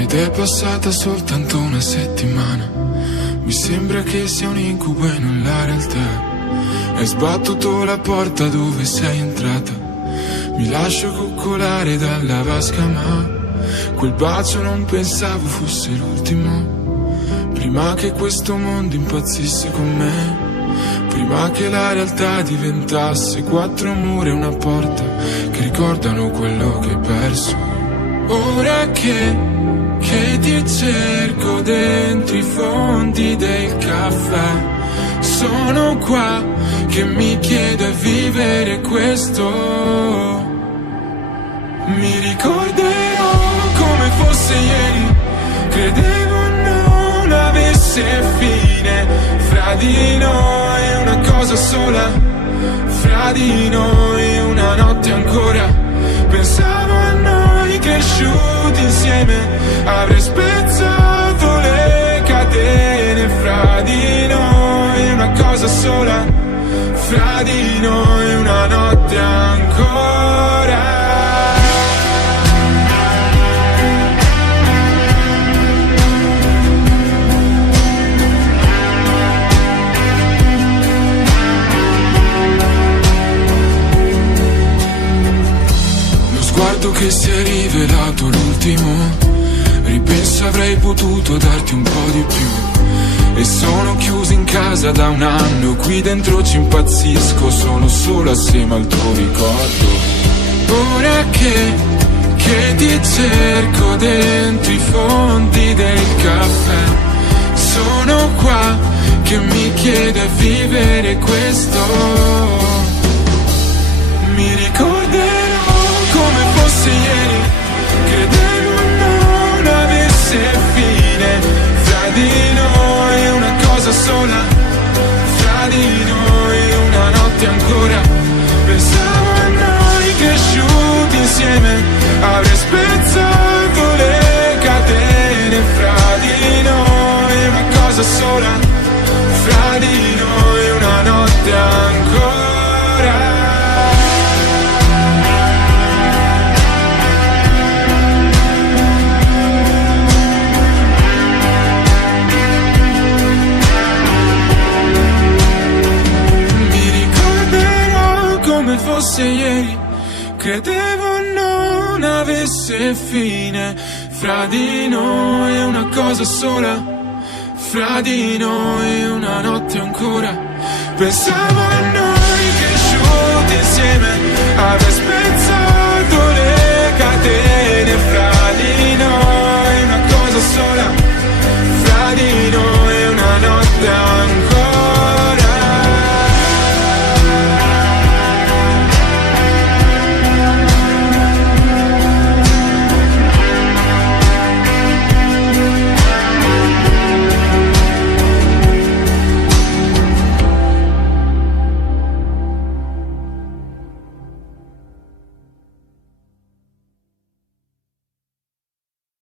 ed è passata soltanto una settimana. Mi sembra che sia un incubo e non la realtà. Hai sbattuto la porta dove sei entrata. Mi lascio coccolare dalla vasca, ma quel bacio non pensavo fosse l'ultimo. Prima che questo mondo impazzisse con me, prima che la realtà diventasse quattro mura e una porta che ricordano quello che hai perso. Ora che ti cerco dentro i fondi del caffè, sono qua che mi chiedo e vivere questo. Mi ricorderò come fosse ieri, credevo non avesse fine. Fra di noi una cosa sola, fra di noi una notte ancora. Pensavo a noi cresciuti insieme, avrei spezzato le catene. Fra di noi una cosa sola, fra di noi una notte ancora. Guardo che si è rivelato l'ultimo, ripenso avrei potuto darti un po' di più. E sono chiuso in casa da un anno, qui dentro ci impazzisco, sono solo assieme al tuo ricordo. Ora che ti cerco dentro i fondi del caffè, sono qua che mi chiedo e vivere questo. Mi ricorderò come fosse ieri, credevo non avesse fine. Fra di noi una cosa sola, fra di noi una notte ancora. Pensavo a noi cresciuti insieme, avrei spezzato le catene. Fra di noi una cosa sola, fra di noi una notte ancora. Fosse ieri, credevo non avesse fine. Fra di noi una cosa sola, fra di noi una notte ancora. Pensavo a noi cresciuti insieme,